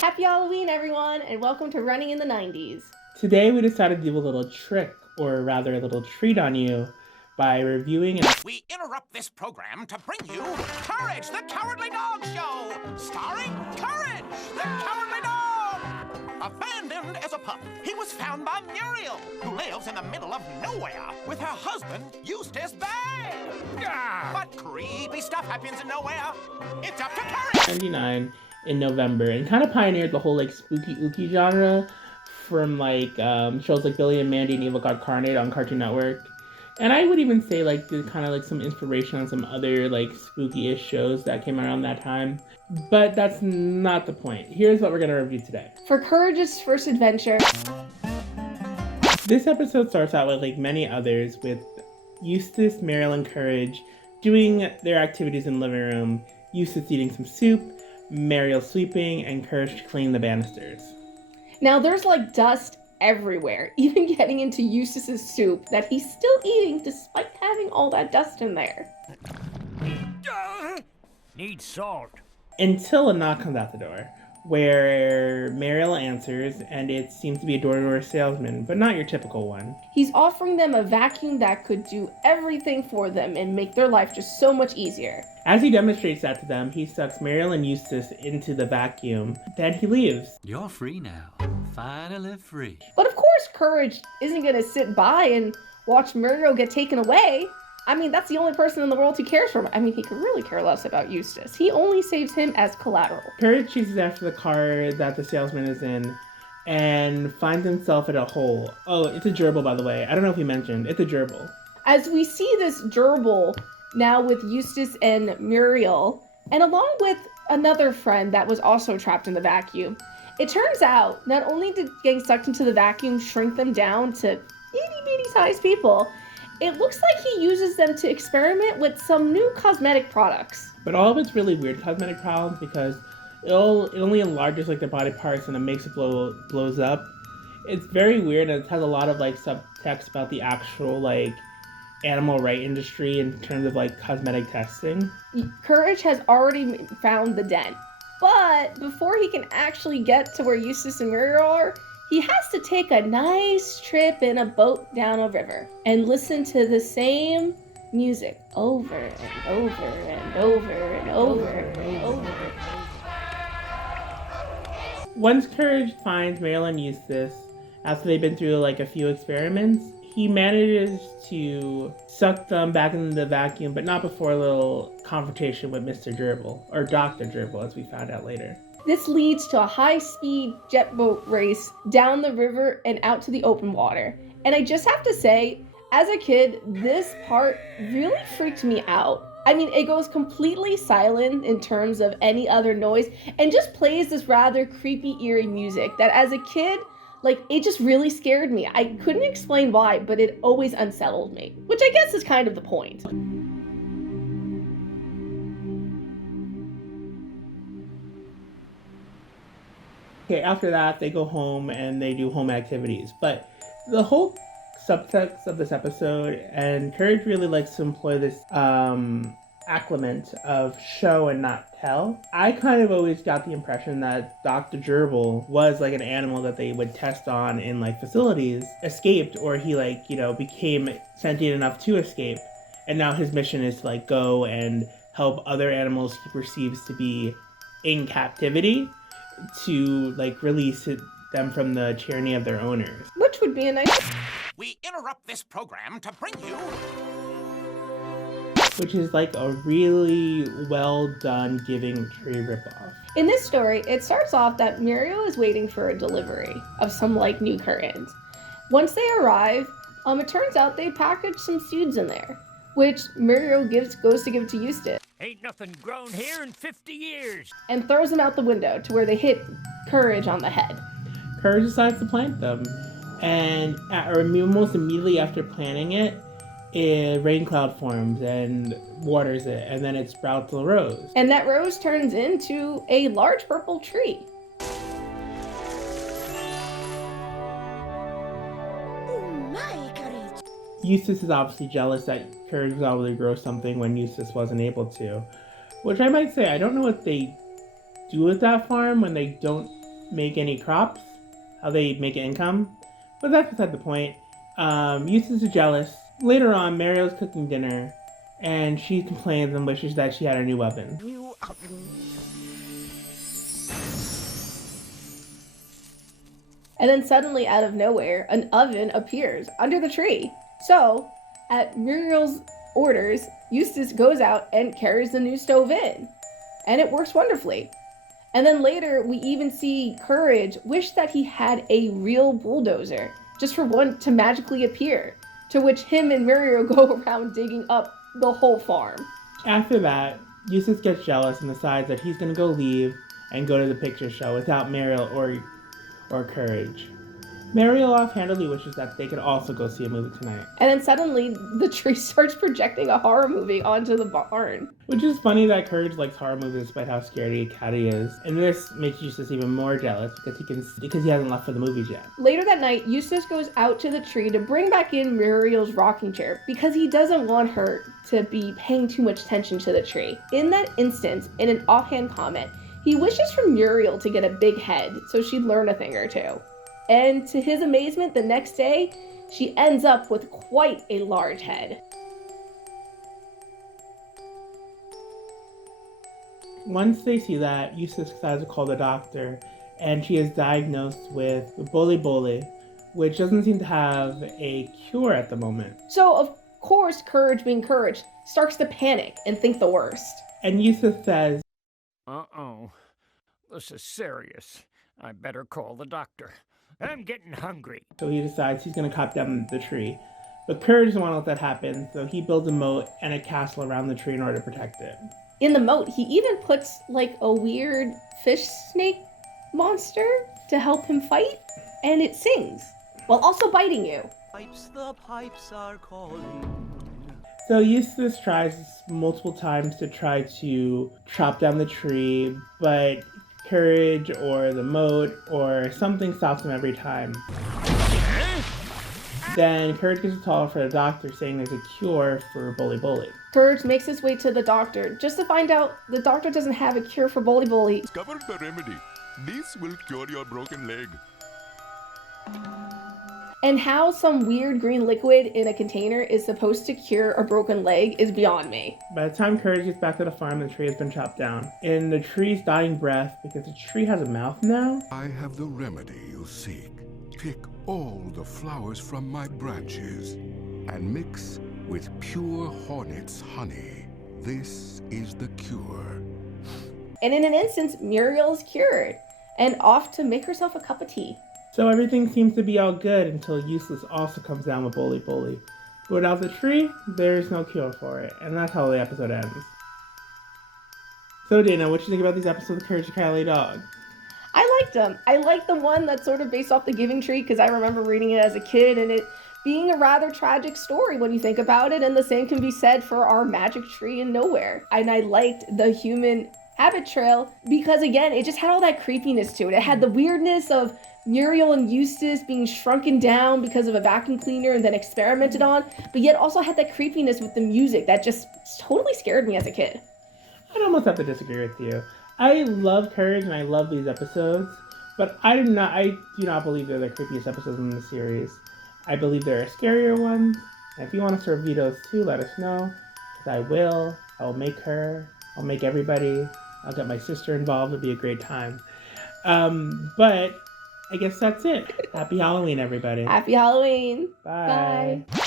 Happy Halloween, everyone, and welcome to Running in the 90s. Today we decided to do a little trick, or rather a little treat on you, by reviewing and... We interrupt this program to bring you Courage, the Cowardly Dog Show, starring Courage, the Cowardly Dog. Abandoned as a pup, he was found by Muriel, who lives in the middle of nowhere with her husband, Eustace Bay. But creepy stuff happens in nowhere. It's up to Courage. 99 in November, and kind of pioneered the whole like spooky ooky genre from like shows like Billy and Mandy and Evil God Carnate on Cartoon Network. And I would even say like did kind of like some inspiration on some other like spooky-ish shows that came around that time. But that's not the point. Here's what we're gonna review today. For Courage's first adventure, This episode starts out with like many others with Eustace, Muriel, and Courage doing their activities in the living room. Eustace eating some soup, Muriel sweeping, and Courage cleaning the banisters. now there's like dust everywhere, even getting into Eustace's soup that he's still eating despite having all that dust in there. Need salt. Until a knock comes at the door, where Muriel answers, and it seems to be a door-to-door salesman, but not your typical one. He's offering them a vacuum that could do everything for them and make their life just so much easier. As he demonstrates that to them, he sucks Muriel and Eustace into the vacuum. Then he leaves. You're free now. Finally free. But of course, Courage isn't gonna sit by and watch Muriel get taken away. I mean, that's the only person in the world he cares for. I mean, he could really care less about Eustace. He only saves him as collateral. Courage chases after the car that the salesman is in and finds himself in a hole. Oh, it's a gerbil, by the way. I don't know if we mentioned. It's a gerbil. As we see this gerbil now with Eustace and Muriel, and along with another friend that was also trapped in the vacuum, it turns out not only did getting sucked into the vacuum shrink them down to itty-bitty sized people, it looks like he uses them to experiment with some new cosmetic products. But all of it's really weird cosmetic problems because it only enlarges like their body parts and it makes it blows up. It's very weird and it has a lot of like subtext about the actual like animal right industry in terms of like cosmetic testing. Courage has already found the den, but before he can actually get to where Eustace and Muriel are, he has to take a nice trip in a boat down a river and listen to the same music over and over and over and over and over. Once Courage finds Muriel and Eustace, after they've been through like a few experiments, he manages to suck them back into the vacuum, but not before a little confrontation with Mr. Gerbil, or Dr. Gerbil, as we found out later. This leads to a high-speed jet boat race down the river and out to the open water. And I just have to say, as a kid, this part really freaked me out. I mean, it goes completely silent in terms of any other noise and just plays this rather creepy, eerie music that as a kid, like, it just really scared me. I couldn't explain why, but it always unsettled me, which I guess is kind of the point. Okay, after that, they go home and they do home activities. But the whole subtext of this episode, and Courage really likes to employ this acclimate of show and not tell. I kind of always got the impression that Dr. Gerbil was like an animal that they would test on in like facilities, escaped, or he like, you know, became sentient enough to escape. And now his mission is to like go and help other animals he perceives to be in captivity to like release them from the tyranny of their owners. Which would be a nice... We interrupt this program to bring you... Which is like a really well done Giving Tree ripoff. In this story, it starts off that Muriel is waiting for a delivery of some like new curtains. Once they arrive, it turns out they packaged some seeds in there, which Muriel goes to give to Eustace. Ain't nothing grown here in 50 years. And throws them out the window to where they hit Courage on the head. Courage decides to plant them, and almost immediately after planting it, a rain cloud forms and waters it, and then it sprouts a rose. And that rose turns into a large purple tree. Eustace is obviously jealous that Courage was able to grow something when Eustace wasn't able to. Which I might say, I don't know what they do with that farm when they don't make any crops, how they make income. But that's beside the point. Eustace is jealous. Later on, Mariel's cooking dinner, and she complains and wishes that she had a new oven. New oven. And then suddenly, out of nowhere, an oven appears under the tree. So, at Muriel's orders, Eustace goes out and carries the new stove in. And it works wonderfully. And then later, we even see Courage wish that he had a real bulldozer, just for one to magically appear, to which him and Muriel go around digging up the whole farm. After that, Eustace gets jealous and decides that he's going to go leave and go to the picture show without Mariel or Courage. Mariel offhandedly wishes that they could also go see a movie tonight. And then suddenly, the tree starts projecting a horror movie onto the barn. Which is funny that Courage likes horror movies despite how scaredy catty is. And this makes Eustace even more jealous because he hasn't left for the movies yet. Later that night, Eustace goes out to the tree to bring back in Muriel's rocking chair because he doesn't want her to be paying too much attention to the tree. In that instance, in an offhand comment, he wishes for Muriel to get a big head so she'd learn a thing or two. And to his amazement, the next day, she ends up with quite a large head. Once they see that, Eustace decides to call the doctor, and she is diagnosed with boli, which doesn't seem to have a cure at the moment. So, of course, Courage being Courage, starts to panic and think the worst. And Eustace says, Uh-oh. This is serious. I better call the doctor. I'm getting hungry. so he decides he's going to cut down the tree. But Courage doesn't want to let that happen, so he builds a moat and a castle around the tree in order to protect it. In the moat, he even puts like a weird fish snake monster to help him fight, and it sings while also biting you. The pipes are calling. So Eustace tries multiple times to try to chop down the tree, but Courage or the moat or something stops him every time. Then Courage gets a call for the doctor saying there's a cure for boli. Courage makes his way to the doctor just to find out the doctor doesn't have a cure for boli. Discovered the remedy. This will cure your broken leg. And how some weird green liquid in a container is supposed to cure a broken leg is beyond me. By the time Courage gets back to the farm, the tree has been chopped down. In the tree's dying breath, because the tree has a mouth now, I have the remedy you seek. Pick all the flowers from my branches and mix with pure hornet's honey. This is the cure. And in an instance, Muriel is cured and off to make herself a cup of tea. so everything seems to be all good until Eustace also comes down with boli. But without the tree, there's no cure for it, and that's how the episode ends. So Dana, what do you think about these episodes of Courage the Cowardly Dog? I liked them. I liked the one that's sort of based off the Giving Tree because I remember reading it as a kid and it being a rather tragic story when you think about it, and the same can be said for our Magic Tree in Nowhere. And I liked the human habit trail because, again, it just had all that creepiness to it. It had the weirdness of Muriel and Eustace being shrunken down because of a vacuum cleaner and then experimented on, but yet also had that creepiness with the music that just totally scared me as a kid. I'd almost have to disagree with you. I love Courage and I love these episodes, but I do not believe they're the creepiest episodes in the series. I believe there are scarier ones, and if you want us to review those too, let us know, because I will. I'll make her. I'll make everybody. I'll get my sister involved. It'll be a great time. But I guess that's it. Happy Halloween, everybody. Happy Halloween. Bye. Bye.